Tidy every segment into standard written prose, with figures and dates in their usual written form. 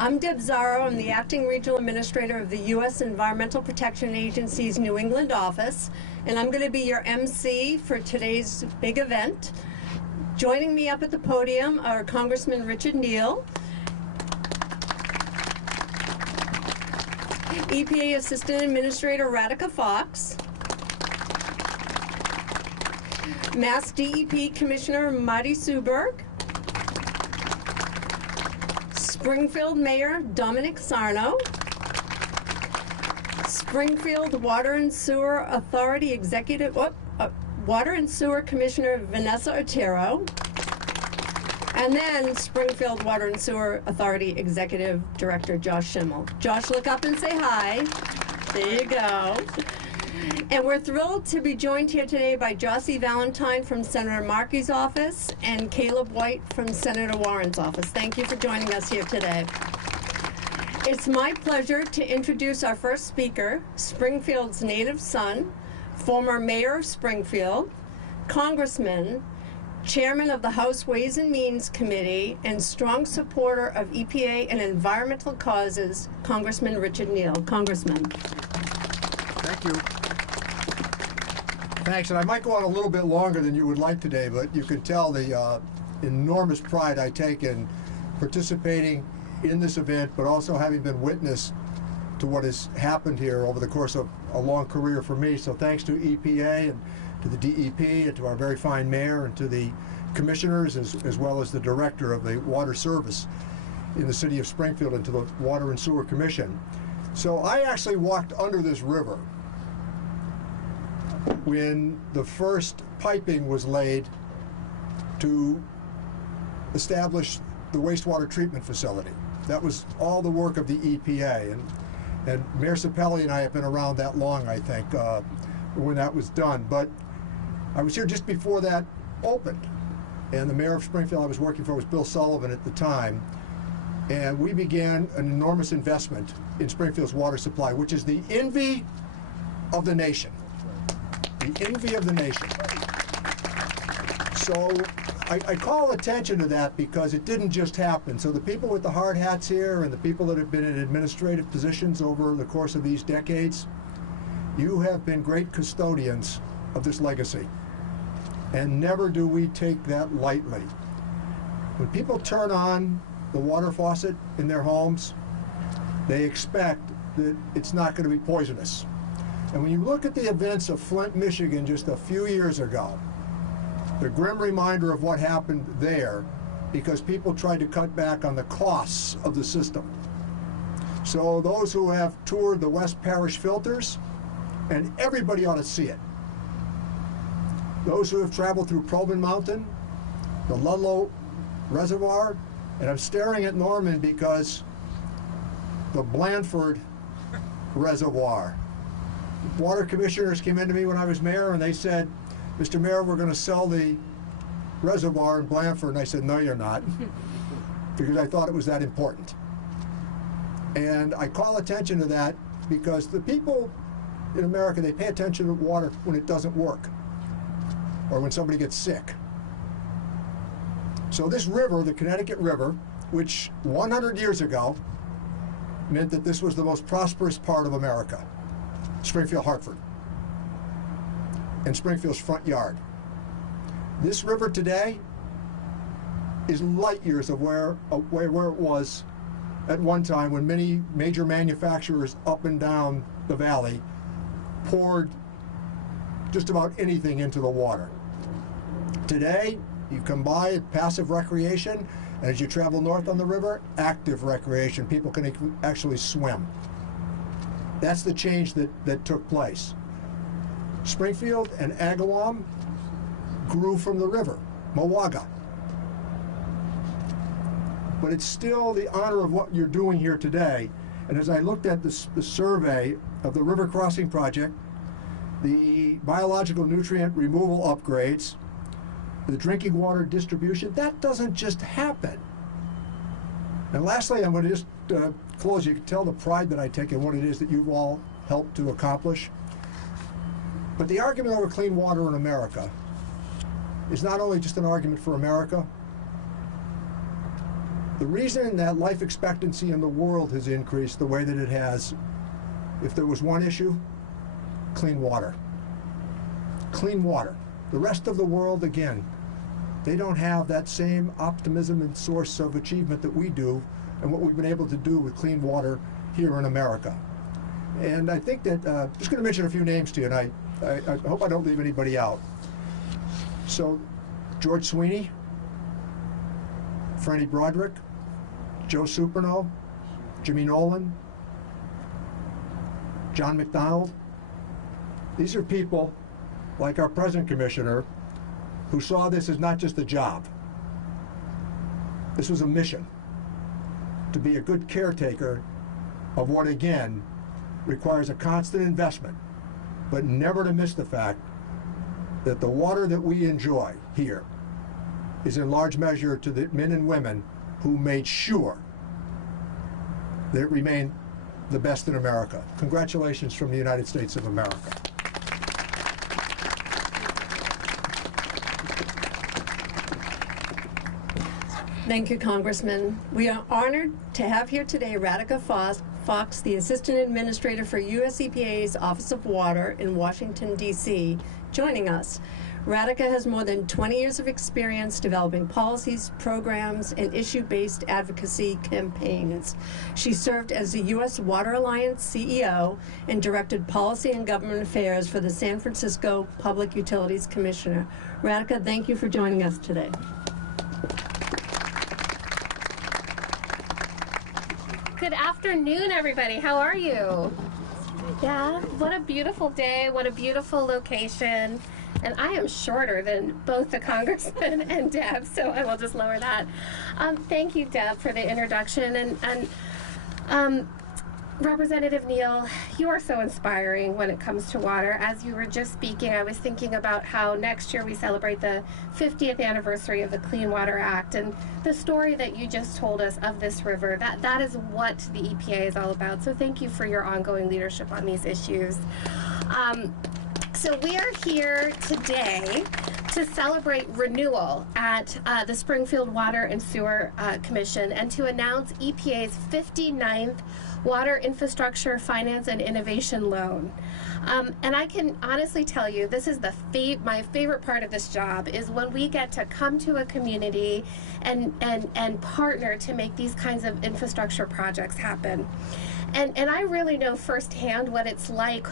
I'm Deb Zarro. I'm the Acting Regional Administrator of the U.S. Environmental Protection Agency's New England office, and I'm going to be your MC for today's big event. Joining me up at the podium are Congressman Richard Neal, EPA Assistant Administrator Radhika Fox, Mass DEP Commissioner Marty Suberg, Springfield Mayor Dominic Sarno, Springfield Water and Sewer Authority Water and Sewer Commissioner Vanessa Otero, and then Springfield Water and Sewer Authority Executive Director Josh Schimmel. Josh, look up and say hi. There you go. And we're thrilled to be joined here today by Jossie Valentine from Senator Markey's office and Caleb White from Senator Warren's office. Thank you for joining us here today. It's my pleasure to introduce our first speaker, Springfield's native son, former mayor of Springfield, congressman, chairman of the House Ways and Means Committee, and strong supporter of EPA and environmental causes, Congressman Richard Neal. Congressman. Thank you. Thanks, and I might go on a little bit longer than you would like today, but you can tell the enormous pride I take in participating in this event, but also having been witness to what has happened here over the course of a long career for me. So thanks to EPA and to the DEP and to our very fine mayor and to the commissioners as well as the director of the water service in the city of Springfield and to the Water and Sewer Commission. So I actually walked under this river when the first piping was laid to establish the wastewater treatment facility. That was all the work of the EPA, and Mayor Sapelli and I have been around that long, I think, when that was done. But I was here just before that opened, and the mayor of Springfield I was working for was Bill Sullivan at the time, and we began an enormous investment in Springfield's water supply, which is the envy of the nation. The envy of the nation. So I call attention to that because it didn't just happen. So the people with the hard hats here and the people that have been in administrative positions over the course of these decades, you have been great custodians of this legacy. And never do we take that lightly. When people turn on the water faucet in their homes, they expect that it's not going to be poisonous. And when you look at the events of Flint, Michigan just a few years ago, the grim reminder of what happened there because people tried to cut back on the costs of the system. So those who have toured the West Parish filters, and everybody ought to see it. Those who have traveled through Probin Mountain, the Ludlow Reservoir, and I'm staring at Norman because the Blandford Reservoir. Water commissioners came into me when I was mayor and they said, Mr. Mayor, we're going to sell the reservoir in Blandford. And I said, no, you're not, because I thought it was that important. And I call attention to that because the people in America, they pay attention to water when it doesn't work or when somebody gets sick. So this river, the Connecticut River, which 100 years ago meant that this was the most prosperous part of America, Springfield, Hartford, and Springfield's front yard. This river today is light years of where it was at one time when many major manufacturers up and down the valley poured just about anything into the water. Today, you come by passive recreation, and as you travel north on the river, active recreation. People can actually swim. That's the change that took place. Springfield and AGAWAM grew from the river, Mawaga. But it's still the honor of what you're doing here today. And as I looked at the survey of the River Crossing Project, the biological nutrient removal upgrades, the drinking water distribution, that doesn't just happen. And lastly, I'm going to just close. You can tell the pride that I take in what it is that you've all helped to accomplish. But the argument over clean water in America is not only just an argument for America, The reason that life expectancy in the world has increased the way that it has, if there was one issue, clean water. Clean water. The rest of the world, again, they don't have that same optimism and source of achievement that we do and what we've been able to do with clean water here in America. And I think that, just going to mention a few names to you, and I hope I don't leave anybody out. So, George Sweeney, Franny Broderick, Joe Superno, Jimmy Nolan, John McDonald. These are people, like our present commissioner, who saw this as not just a job. This was a mission to be a good caretaker of what, again, requires a constant investment, but never to miss the fact that the water that we enjoy here is in large measure to the men and women who made sure that it remained the best in America. Congratulations from the United States of America. Thank you, Congressman. We are honored to have here today Radhika Fox, the Assistant Administrator for US EPA's Office of Water in Washington, D.C., joining us. Radhika has more than 20 years of experience developing policies, programs, and issue-based advocacy campaigns. She served as the U.S. Water Alliance CEO and directed policy and government affairs for the San Francisco Public Utilities Commissioner. Radhika, thank you for joining us today. Good afternoon, everybody. How are you? Yeah, what a beautiful day. What a beautiful location. And I am shorter than both the Congressman and Deb, so I will just lower that. Thank you, Deb, for the introduction. And Representative Neal, you are so inspiring when it comes to water. As you were just speaking, I was thinking about how next year we celebrate the 50th anniversary of the Clean Water Act, and the story that you just told us of this river, that is what the EPA is all about. So thank you for your ongoing leadership on these issues. So we are here today to celebrate renewal at the Springfield Water and Sewer Commission and to announce EPA's 59th Water Infrastructure Finance and Innovation Loan. And I can honestly tell you, this is my favorite part of this job is when we get to come to a community and partner to make these kinds of infrastructure projects happen. And I really know firsthand what it's like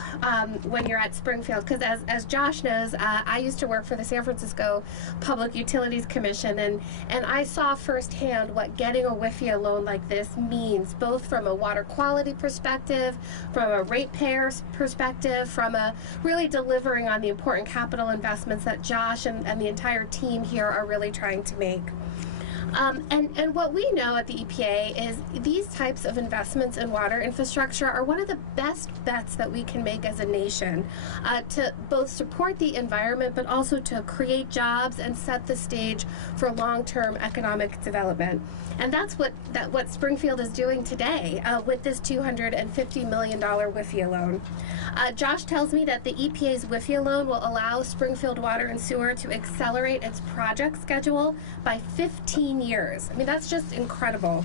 when you're at Springfield, because as Josh knows, I used to work for the San Francisco Public Utilities Commission, and I saw firsthand what getting a WWLP loan like this means, both from a water quality perspective, from a ratepayer perspective, from a really delivering on the important capital investments that Josh and the entire team here are really trying to make. And what we know at the EPA is these types of investments in water infrastructure are one of the best bets that we can make as a nation to both support the environment but also to create jobs and set the stage for long-term economic development. And that's what Springfield is doing today with this $250 million WWLP loan. Josh tells me that the EPA's WWLP loan will allow Springfield Water and Sewer to accelerate its project schedule by 15 years. I mean, that's just incredible.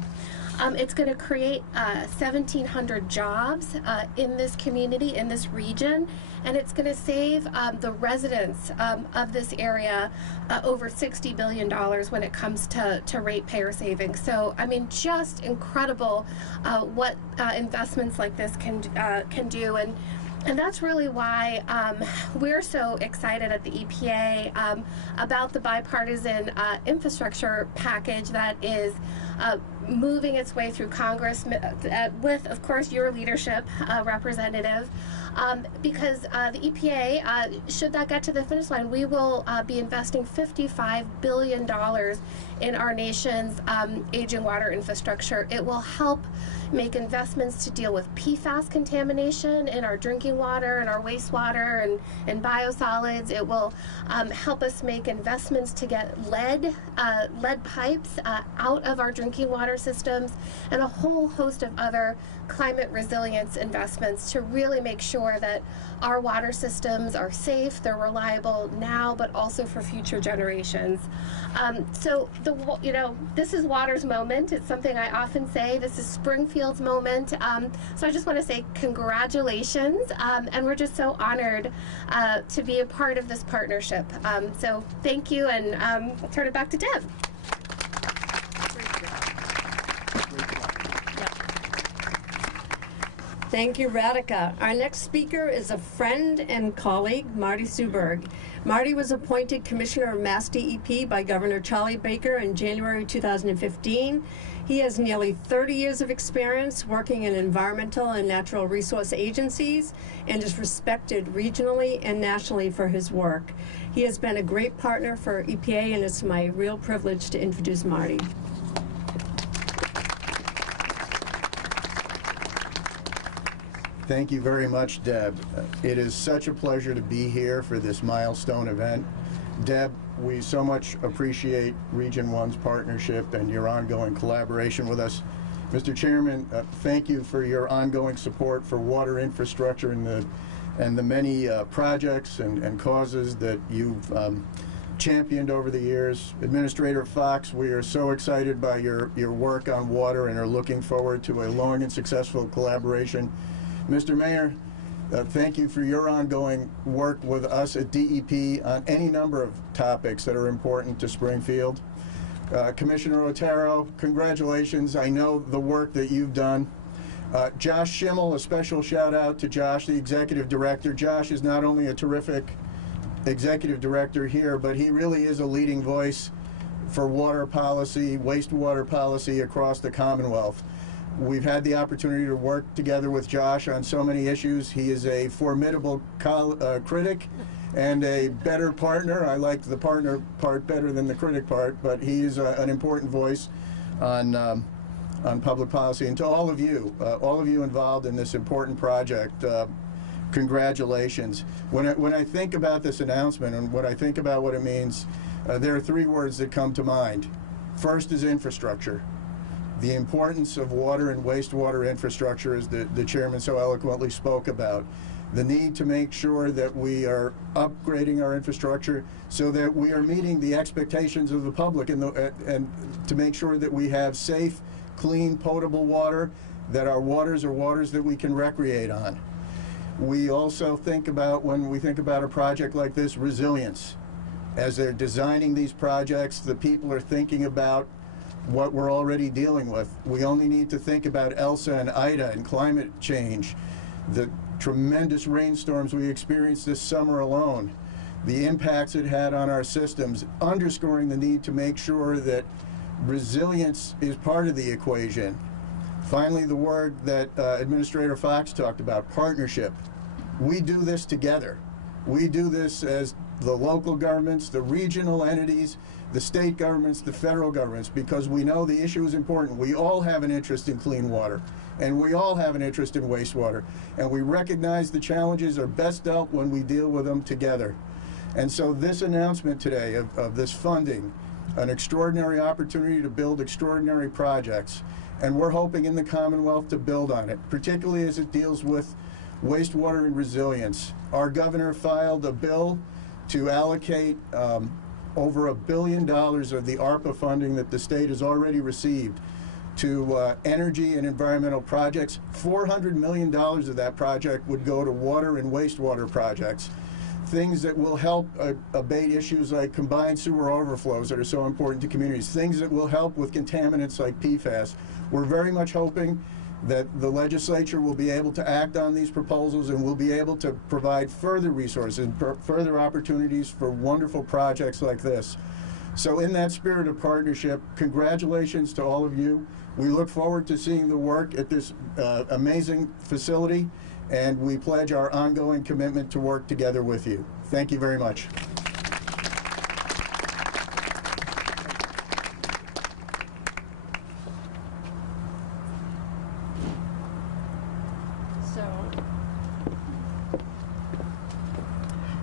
It's going to create 1,700 jobs in this community, in this region, and it's going to save the residents of this area over $60 billion when it comes to ratepayer savings. So, I mean, just incredible what investments like this can do. And that's really why we're so excited at the EPA about the bipartisan infrastructure package that is moving its way through Congress with, of course, your leadership, Representative, because the EPA, should that get to the finish line, we will be investing $55 billion in our nation's aging water infrastructure. It will help make investments to deal with PFAS contamination in our drinking water and our wastewater and biosolids. It will help us make investments to get lead pipes out of our drinking water wastewater systems, and a whole host of other climate resilience investments to really make sure that our water systems are safe, they're reliable now, but also for future generations. So this is water's moment. It's something I often say. This is Springfield's moment. So I just want to say congratulations, and we're just so honored to be a part of this partnership. So thank you, and I'll turn it back to Deb. Thank you, Radhika. Our next speaker is a friend and colleague, Marty Suberg. Marty was appointed Commissioner of Mass DEP by Governor Charlie Baker in January 2015. He has nearly 30 years of experience working in environmental and natural resource agencies and is respected regionally and nationally for his work. He has been a great partner for EPA, and it's my real privilege to introduce Marty. Thank you very much, Deb. It is such a pleasure to be here for this milestone event. Deb, we so much appreciate Region 1's partnership and your ongoing collaboration with us. Mr. Chairman, thank you for your ongoing support for water infrastructure and the many projects and causes that you've championed over the years. Administrator Fox, we are so excited by your work on water and are looking forward to a long and successful collaboration. Mr. Mayor, thank you for your ongoing work with us at DEP on any number of topics that are important to Springfield. Commissioner Otero, congratulations. I know the work that you've done. Josh Schimmel, a special shout out to Josh, the Executive Director. Josh is not only a terrific Executive Director here, but he really is a leading voice for water policy, wastewater policy across the Commonwealth. We've had the opportunity to work together with Josh on so many issues. He is a formidable critic and a better partner. I like the partner part better than the critic part, but he is an important voice on public policy. And to all of you involved in this important project, congratulations. When I think about this announcement and when I think about what it means, there are three words that come to mind. First is infrastructure. The importance of water and wastewater infrastructure, as the chairman so eloquently spoke about. The need to make sure that we are upgrading our infrastructure so that we are meeting the expectations of the public and to make sure that we have safe, clean, potable water, that our waters are waters that we can recreate on. We also think about, when we think about a project like this, resilience. As they're designing these projects, the people are thinking about what we're already dealing with. We only need to think about Elsa and Ida and climate change, the tremendous rainstorms we experienced this summer alone, the impacts it had on our systems, underscoring the need to make sure that resilience is part of the equation. Finally, the word that Administrator Fox talked about, partnership. We do this together. We do this as the local governments, the regional entities, the state governments, the federal governments, because we know the issue is important. We all have an interest in clean water, and we all have an interest in wastewater, and we recognize the challenges are best dealt when we deal with them together. And so this announcement today of this funding, an extraordinary opportunity to build extraordinary projects, and we're hoping in the Commonwealth to build on it, particularly as it deals with wastewater and resilience. Our governor filed a bill to allocate over $1 billion of the ARPA funding that the state has already received to energy and environmental projects. $400 million of that project would go to water and wastewater projects, things that will help abate issues like combined sewer overflows that are so important to communities, things that will help with contaminants like PFAS. We're very much hoping that the legislature will be able to act on these proposals and will be able to provide further resources, further opportunities for wonderful projects like this. So in that spirit of partnership, congratulations to all of you. We look forward to seeing the work at this amazing facility, and we pledge our ongoing commitment to work together with you. Thank you very much.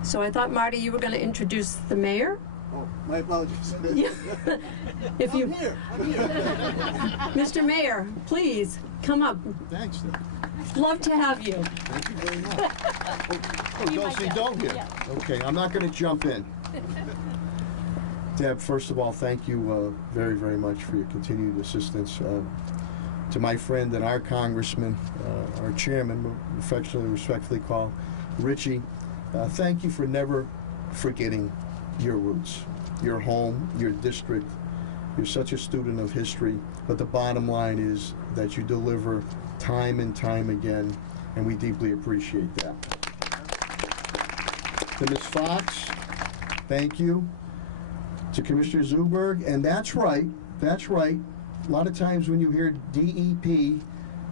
So I thought, Marty, you were going to introduce the mayor? Oh, My apologies. If you, I'm here. Mr. Mayor, please come up. Thanks, Deb. Love to have you. Thank you very much. Oh, Dulcie Doe here. Okay, I'm not going to jump in. Deb, first of all, thank you very, very much for your continued assistance. To my friend and our congressman, our chairman, we affectionately, respectfully call Richie, thank you for never forgetting your roots, your home, your district. You're such a student of history, but the bottom line is that you deliver time and time again, and we deeply appreciate that. To Ms. Fox, thank you. To Commissioner Zuberg, and that's right. A lot of times when you hear DEP,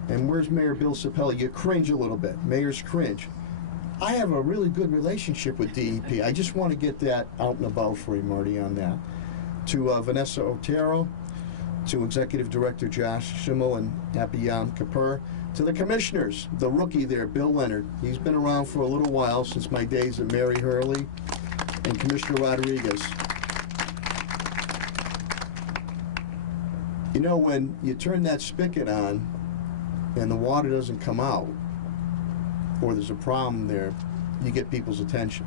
and where's Mayor Bill Sapelli, you cringe a little bit. Mayors cringe. I have a really good relationship with DEP. I just want to get that out and about for you, Marty, on that. To Vanessa Otero, to Executive Director Josh Schimmel and Happy Yom Kippur, to the commissioners, the rookie there, Bill Leonard. He's been around for a little while, since my days at Mary Hurley, and Commissioner Rodriguez. You know, when you turn that spigot on and the water doesn't come out, or there's a problem there, you get people's attention.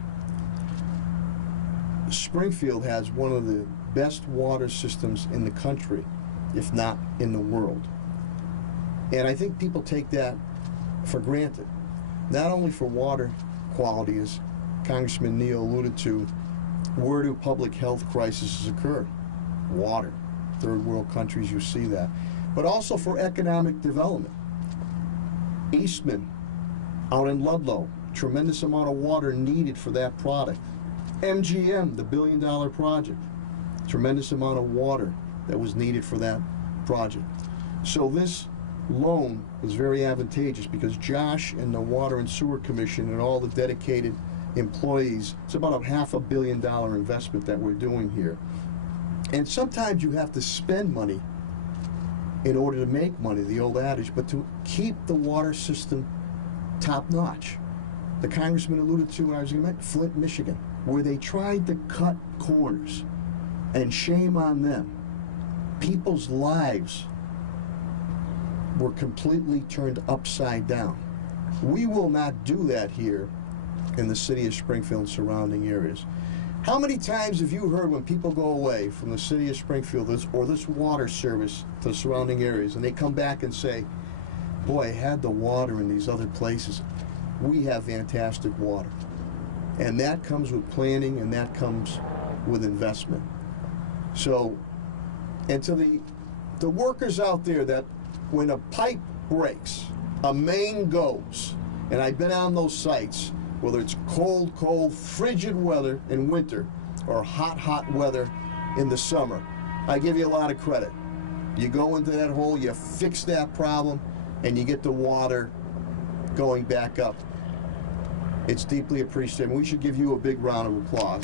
Springfield has one of the best water systems in the country, if not in the world. And I think people take that for granted. Not only for water quality, as Congressman Neal alluded to, where do public health crises occur? Water. Third world countries, you see that. But also for economic development. Eastman, out in Ludlow, tremendous amount of water needed for that product. MGM, the billion-dollar project, tremendous amount of water that was needed for that project. So this loan is very advantageous because Josh and the Water and Sewer Commission and all the dedicated employees, it's about a $500 million investment that we're doing here. And sometimes you have to spend money in order to make money, the old adage, but to keep the water system top-notch. The congressman alluded to when I was in Flint, Michigan, where they tried to cut corners, and shame on them. People's lives were completely turned upside down. We will not do that here in the city of Springfield and surrounding areas. How many times have you heard when people go away from the city of Springfield or this water service to the surrounding areas, and they come back and say, boy, I had the water in these other places. We have fantastic water. And that comes with planning, and that comes with investment. So, and to the workers out there, that when a pipe breaks, a main goes, and I've been on those sites, whether it's cold, frigid weather in winter or hot weather in the summer, I give you a lot of credit. You go into that hole, you fix that problem, and you get the water going back up. It's deeply appreciated. We should give you a big round of applause.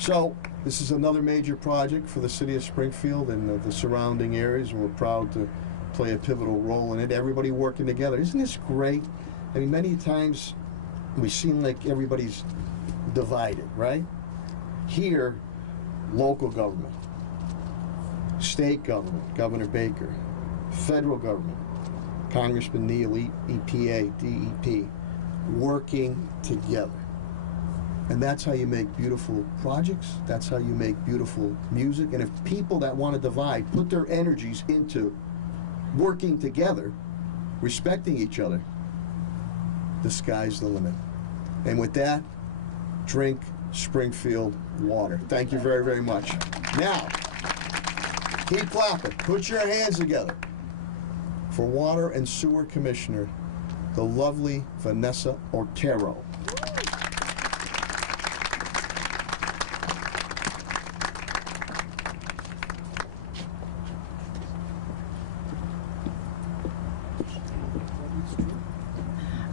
So, this is another major project for the city of Springfield and the surrounding areas, and we're proud to play a pivotal role in it. Everybody working together. Isn't this great? I mean, many times we seem like everybody's divided, right? Here, local government, state government, Governor Baker, federal government, Congressman Neal, EPA, DEP, working together. And that's how you make beautiful projects. That's how you make beautiful music. And if people that want to divide put their energies into working together, respecting each other, the sky's the limit. And with that, drink Springfield water. Thank you very, very much. Now, keep clapping. Put your hands together for Water and Sewer Commissioner, the lovely Vanessa Otero.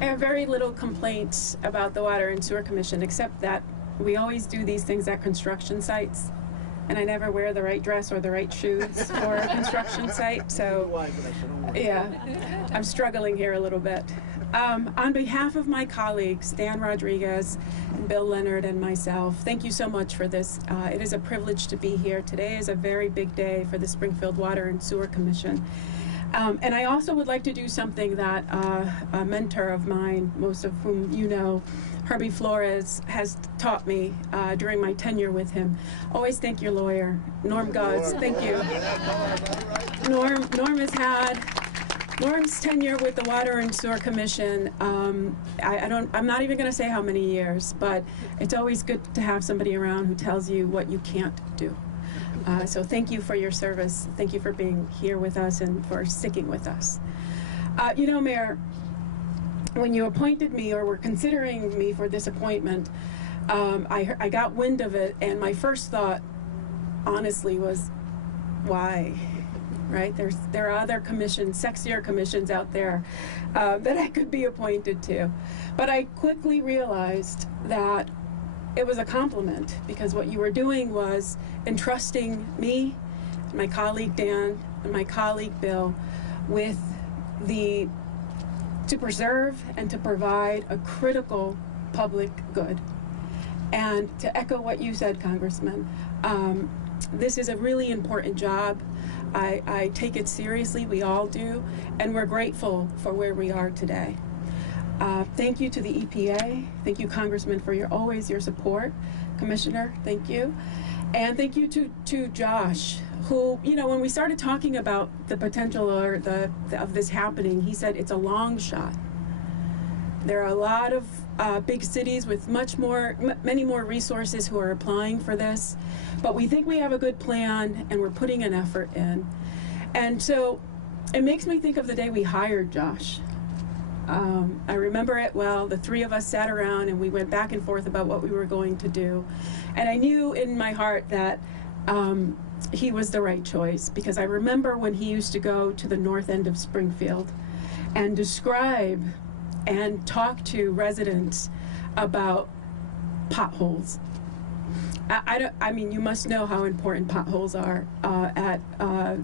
I have very little complaints about the Water and Sewer Commission, except that we always do these things at construction sites. and I never wear the right dress or the right shoes for a construction site, so yeah, I'm struggling here a little bit. On behalf of my colleagues, Dan Rodriguez and Bill Leonard and myself, thank you so much for this. It is a privilege to be here. Today is a very big day for the Springfield Water and Sewer Commission. And I also would like to do something that a mentor of mine, most of whom you know, Herbie Flores, has taught me during my tenure with him. Always thank your lawyer, Norm Gods. Thank you. Norm has had Norm's tenure with the Water and Sewer Commission. I'm not even going to say how many years, but it's always good to have somebody around who tells you what you can't do. So thank you for your service. Thank you for being here with us and for sticking with us. You know, Mayor, when you appointed me or were considering me for this appointment, I got wind of it, and my first thought, honestly, was, why? Right? There are other commissions, sexier commissions out there that I could be appointed to. But I quickly realized that it was a compliment, because what you were doing was entrusting me, my colleague Dan, and my colleague Bill with to preserve and to provide a critical public good. And to echo what you said, Congressman, this is a really important job. I take it seriously, we all do, and we're grateful for where we are today. Thank you to the EPA. Thank you, Congressman, for always your support. Commissioner, thank you. And thank you to Josh, who, you know, when we started talking about the potential of this happening, he said it's a long shot. There are a lot of big cities with many more resources who are applying for this, but we think we have a good plan and we're putting an effort in. And so it makes me think of the day we hired Josh. I remember it well. The three of us sat around and we went back and forth about what we were going to do. And I knew in my heart that he was the right choice, because I remember when he used to go to the north end of Springfield and describe and talk to residents about potholes. I mean, you must know how important potholes are at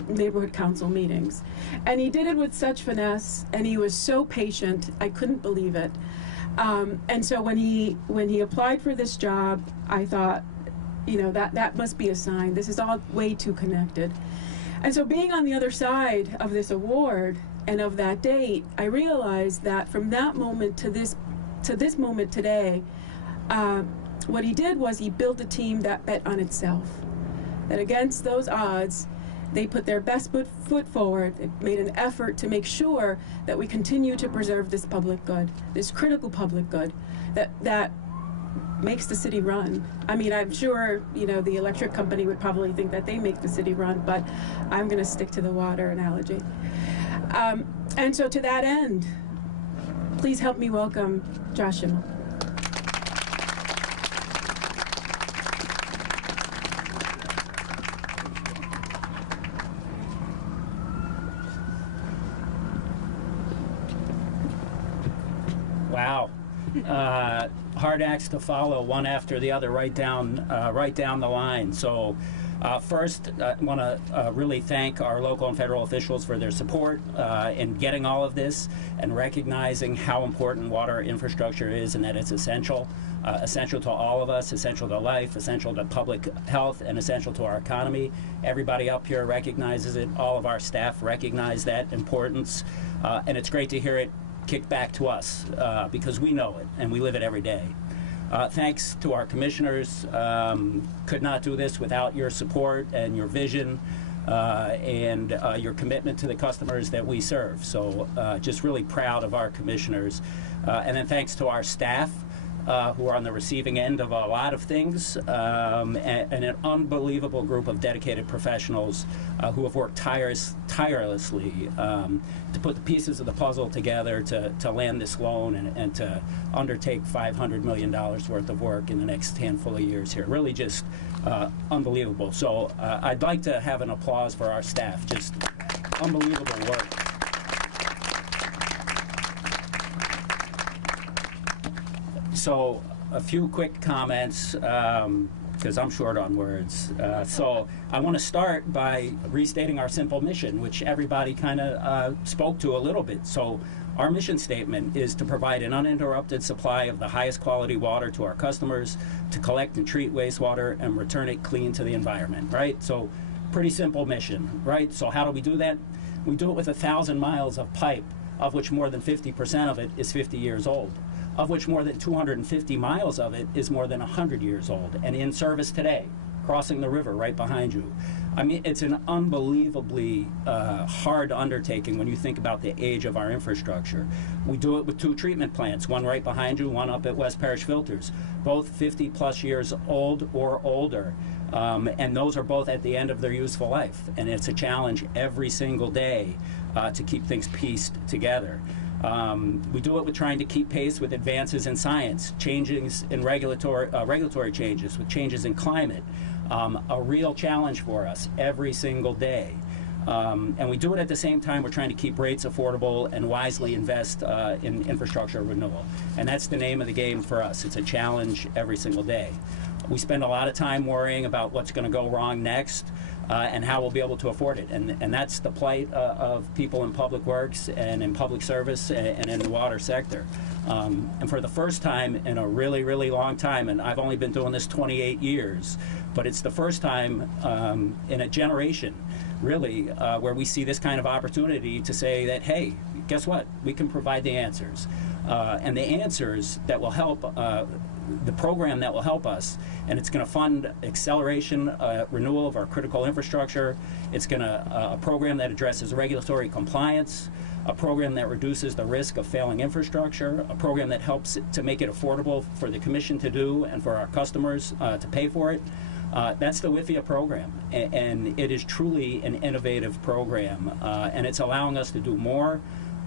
neighborhood council meetings. And he did it with such finesse, and he was so patient, I couldn't believe it. And so when he applied for this job, I thought, you know, that must be a sign. This is all way too connected. And so being on the other side of this award and of that date, I realized that from that moment to this moment today, what he did was he built a team that bet on itself. That against those odds, they put their best foot forward. They made an effort to make sure that we continue to preserve this public good, this critical public good that makes the city run. I mean, I'm sure, you know, the electric company would probably think that they make the city run, but I'm going to stick to the water analogy. And so to that end, please help me welcome Josh Schimmel. Wow. Hard acts to follow, one after the other, right down the line. So first, I want to really thank our local and federal officials for their support in getting all of this and recognizing how important water infrastructure is, and that it's essential. Essential to all of us, essential to life, essential to public health, and essential to our economy. Everybody up here recognizes it. All of our staff recognize that importance, and it's great to hear it kicked back to us because we know it and we live it every day. Thanks to our commissioners. Could not do this without your support and your vision and your commitment to the customers that we serve. So just really proud of our commissioners. And then thanks to our staff who are on the receiving end of a lot of things, and an unbelievable group of dedicated professionals who have worked tirelessly to put the pieces of the puzzle together to land this loan and to undertake $500 million worth of work in the next handful of years here. Really just unbelievable. So I'd like to have an applause for our staff. Just unbelievable work. So a few quick comments. because I'm short on words. So I want to start by restating our simple mission, which everybody kind of spoke to a little bit. So our mission statement is to provide an uninterrupted supply of the highest quality water to our customers, to collect and treat wastewater and return it clean to the environment, right? So pretty simple mission, right? So how do we do that? We do it with 1,000 miles of pipe, of which more than 50% of it is 50 years old, of which more than 250 miles of it is more than 100 years old and in service today, crossing the river right behind you. I mean, it's an unbelievably hard undertaking when you think about the age of our infrastructure. We do it with 2 treatment plants, one right behind you, one up at West Parish Filters, both 50 plus years old or older. And those are both at the end of their useful life. And it's a challenge every single day to keep things pieced together. We do it with trying to keep pace with advances in science, changes in regulatory changes, with changes in climate. A real challenge for us every single day. And we do it at the same time we're trying to keep rates affordable and wisely invest in infrastructure renewal. And that's the name of the game for us. It's a challenge every single day. We spend a lot of time worrying about what's going to go wrong next and how we'll be able to afford it. And that's the plight of people in public works and in public service and in the water sector. And for the first time in a really, really long time, and I've only been doing this 28 years, but it's the first time in a generation, really, where we see this kind of opportunity to say that, hey, guess what? We can provide the answers. And the answers that will help the program that will help us, and it's going to fund acceleration, renewal of our critical infrastructure. It's going to a program that addresses regulatory compliance, a program that reduces the risk of failing infrastructure, a program that helps to make it affordable for the Commission to do and for our customers to pay for it. That's the WWLP program, and it is truly an innovative program, and it's allowing us to do more,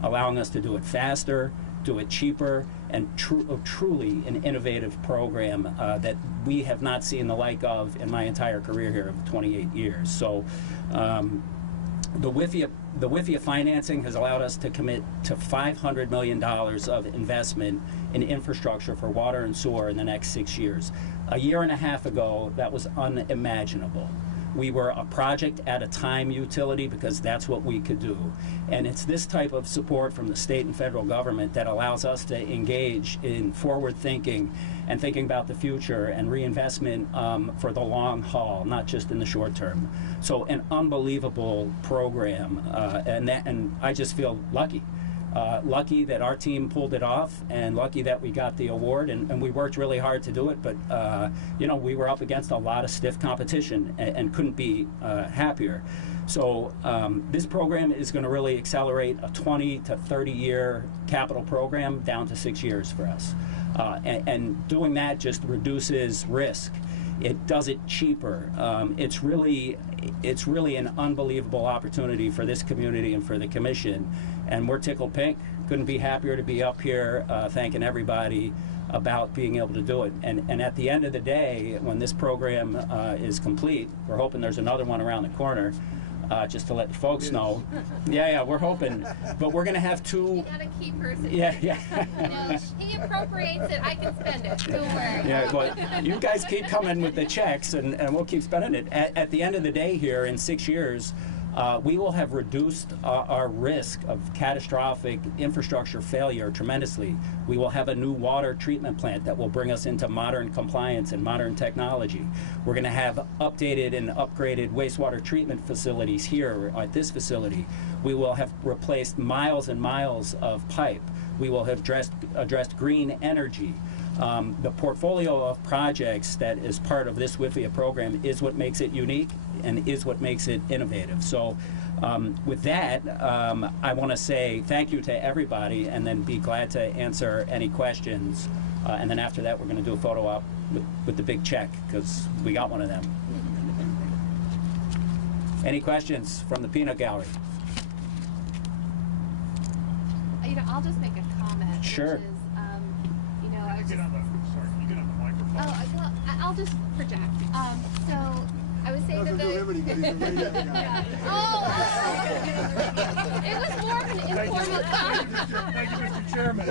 allowing us to do it faster, do it cheaper, and truly an innovative program that we have not seen the like of in my entire career here of 28 years. So the WWLP financing has allowed us to commit to $500 million of investment in infrastructure for water and sewer in the next 6 years. A year and a half ago, that was unimaginable. We were a project at a time utility because that's what we could do. And it's this type of support from the state and federal government that allows us to engage in forward thinking and thinking about the future and reinvestment for the long haul, not just in the short term. So an unbelievable program, and I just feel lucky. Lucky that our team pulled it off, and lucky that we got the award, and we worked really hard to do it, but you know, we were up against a lot of stiff competition and couldn't be happier. So this program is going to really accelerate a 20 to 30 year capital program down to 6 years for us. And doing that just reduces risk. It does it cheaper. It's really an unbelievable opportunity for this community and for the Commission. And we're tickled pink. Couldn't be happier to be up here thanking everybody about being able to do it. And at the end of the day, when this program is complete, we're hoping there's another one around the corner. Just to let the folks know. Yeah, we're hoping. But we're going to have 2. You got a key person. Yeah. You know, he appropriates it, I can spend it. Don't worry. Yeah, but you guys keep coming with the checks, and we'll keep spending it. At the end of the day here, in 6 years, we will have reduced our risk of catastrophic infrastructure failure tremendously. We will have a new water treatment plant that will bring us into modern compliance and modern technology. We're going to have updated and upgraded wastewater treatment facilities here at this facility. We will have replaced miles and miles of pipe. We will have addressed green energy. The portfolio of projects that is part of this WWLP program is what makes it unique and is what makes it innovative. So with that, I want to say thank you to everybody and then be glad to answer any questions. And then after that, we're going to do a photo op with the big check because we got one of them. Any questions from the peanut gallery? You know, I'll just make a comment. Sure. Which is, you know, Sorry, can you get on the microphone? Oh, well, I'll just project. So I was saying that Doesn't do him any good, he's a radio guy. It was more of an informal comment. Thank you, Mr. Chairman.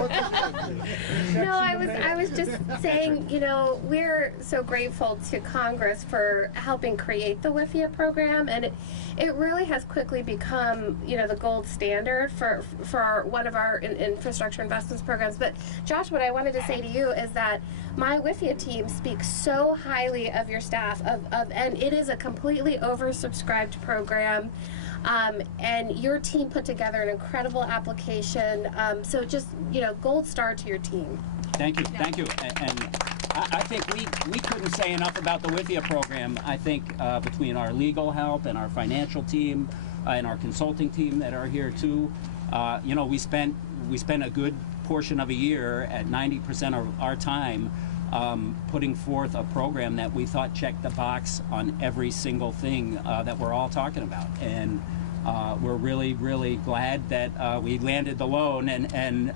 No, I was just saying, you know, we're so grateful to Congress for helping create the WWLP program, and it really has quickly become, you know, the gold standard for one of our infrastructure investments programs. But Josh, what I wanted to say to you is that my WWLP team speaks so highly of your staff, and it is a completely oversubscribed program. And your team put together an incredible application. So just, you know, gold star to your team. Thank you, thank you. And I think we couldn't say enough about the WWLP program. I think between our legal help and our financial team and our consulting team that are here too, you know, we spent a good portion of a year at 90% of our time putting forth a program that we thought checked the box on every single thing that we're all talking about. And we're really, really glad that we landed the loan, and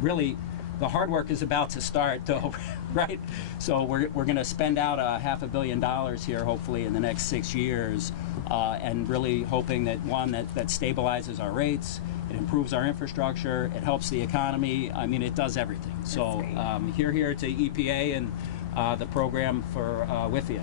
really the hard work is about to start, though, right? So we're going to spend out $500 million here, hopefully, in the next 6 years, and really hoping that, one, that stabilizes our rates, it improves our infrastructure, it helps the economy. I mean, it does everything. So here to EPA and the program for WWLP.